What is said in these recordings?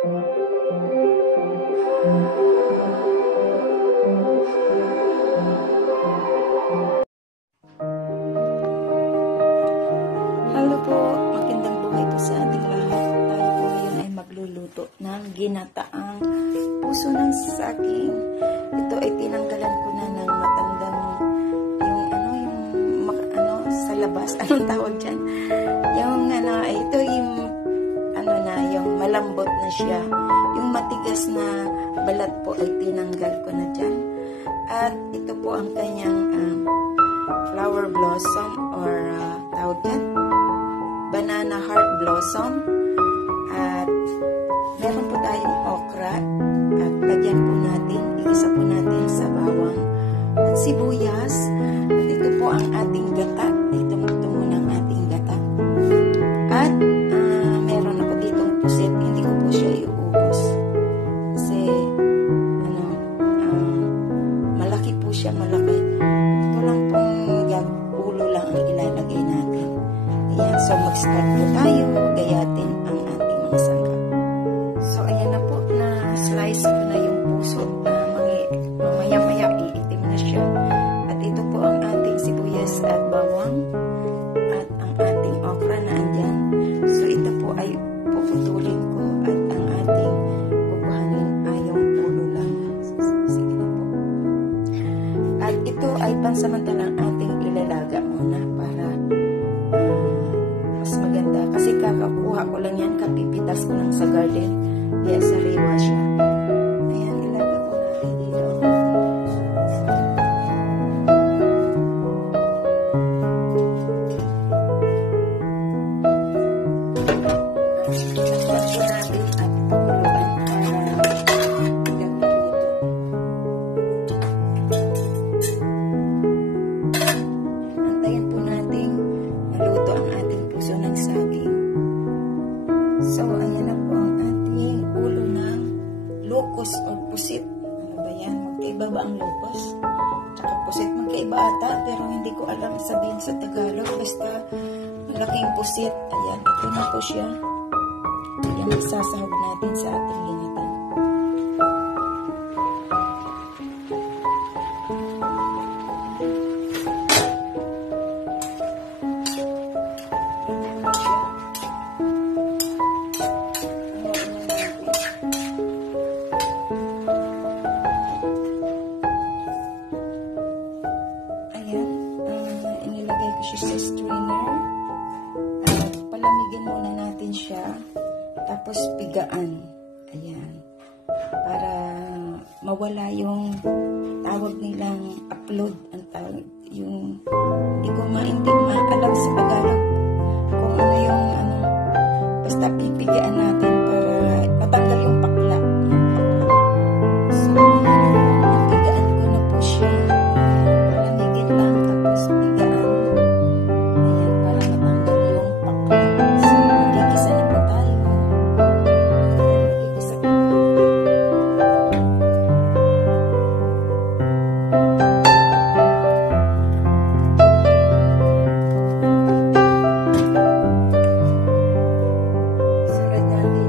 Hello po, magandang buhay po sa ating lahat. Tayo po ngayon ay magluluto ng ginataang puso ng saging. Ito ay tinanggalan ko na ng matandang sa labas. Anong tawag dyan? Ito yung yung malambot na siya. Yung matigas na balat po ay tinanggal ko na dyan. At ito po ang kanyang flower blossom or tawag dyan, banana heart blossom. At meron po tayong okra at lagyan po natin, igisa po natin sa bawang at sibuyas. At ito po ang ating gata. Ito muna ang ating gata. At meron ako ditong pusit. Hindi ko po siya iubos kasi malaki po siya, malaki. Ito lang pong ulo lang ang ilalagay natin. Ayan, so mag-start po tayo, gayatin ang ating mga sangkap. So ayan na po, na slice ko na yung puso. Mamaya-maya iitim na siya. At ito po ang ating sibuyas at bawang at ang ating okra na andyan. So ito po ay puputulin ko at ang ating pupuhanin ay yung ulo lang. Sige na po. At ito ay pansamantalang ating ilalaga muna para mas maganda. Kasi kakakuha ko lang yan, kapipitas ko lang sa garden. Kaya sariwa siya. Ayan, ilaga ko natin dito. Antayin po natin maluto ang ating puso ng saging. So, ayan na po ang ating ulo ng locust o pusit. Ano ba yan? Magkaiba ba ang locust? Tsaka pusit, magkaiba ata, pero hindi ko alam sabihin sa Tagalog. Basta malaking pusit. Ayan, ito na po siya. Ayan, isasahog natin sa ating ginatan. Inilagay ko siya sa strainer. Palamigin muna natin siya. Tapos pigaan. Ayan. Para mawala yung tawag nilang upload. Ang tawag, yung hindi ko maalam sa Tagalog kung ano yung basta pipigaan natin para matanggal yung pakla. So, pigaan ko na po siya. Palamigin lang, tapos pigaan. Ayan, para matanggal yung pakla. So, magigisa na po tayo. Magigisa po. Sarap natin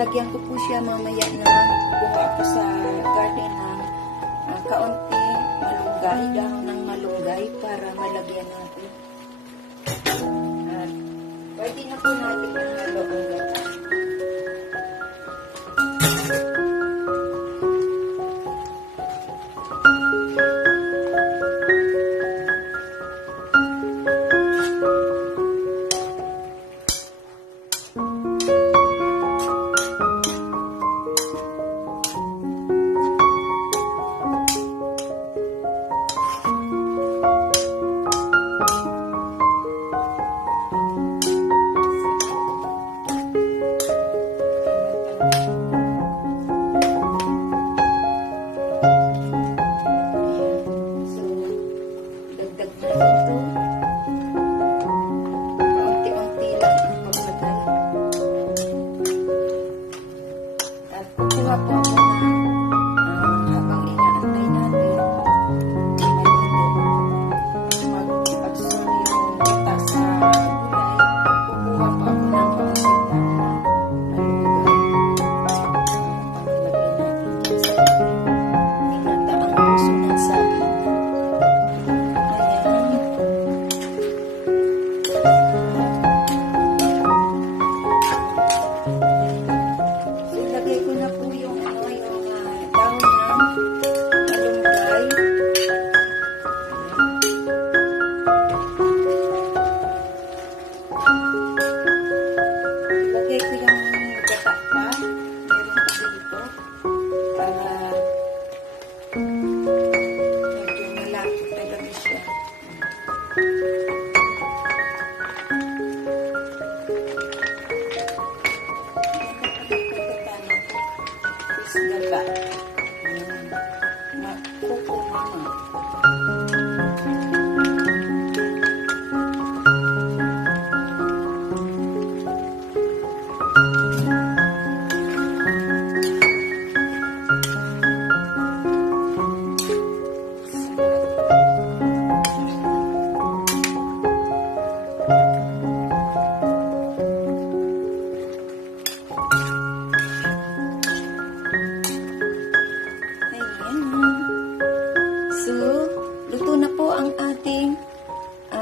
Lagyan ko po siya mamaya na kuha ako sa garden kaunting malunggay, dahon ng malunggay para malagyan natin. At pwede na po natin ihalo ang gata.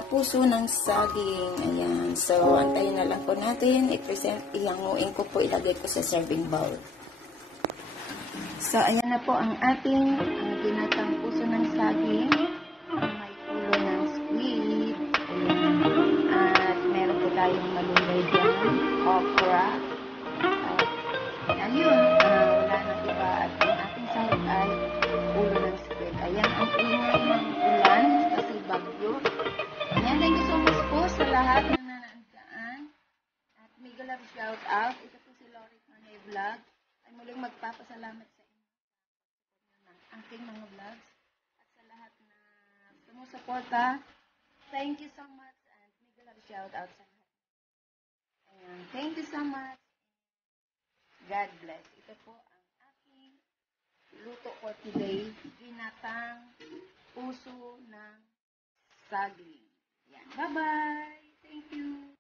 Puso ng saging. Ayan. So, antayin na lang po natin. I-present, ihanguin ko po, ilagay ko sa serving bowl. So, ayan na po ang ating ginatang puso ng saging. May ulo ng squid. At meron po tayong malunggay dyan. Okra. Ayun. Wala na diba? At ang ating sahog ay ulo ng squid. Ayan ang ingay ng ulan kasi bagyo. Ayan, thank you so much po sa lahat na nanaandaan. At mega love shout out. Ito po si Lorit Manay Vlog. Ay muling magpapasalamat sa inyo ng aking mga vlogs. At sa lahat na sumusuporta, thank you so much. And mega love shout out sa lahat. Ayan, thank you so much. God bless. Ito po ang aking luto for today. Ginatang puso ng saging. Bye-bye. Thank you.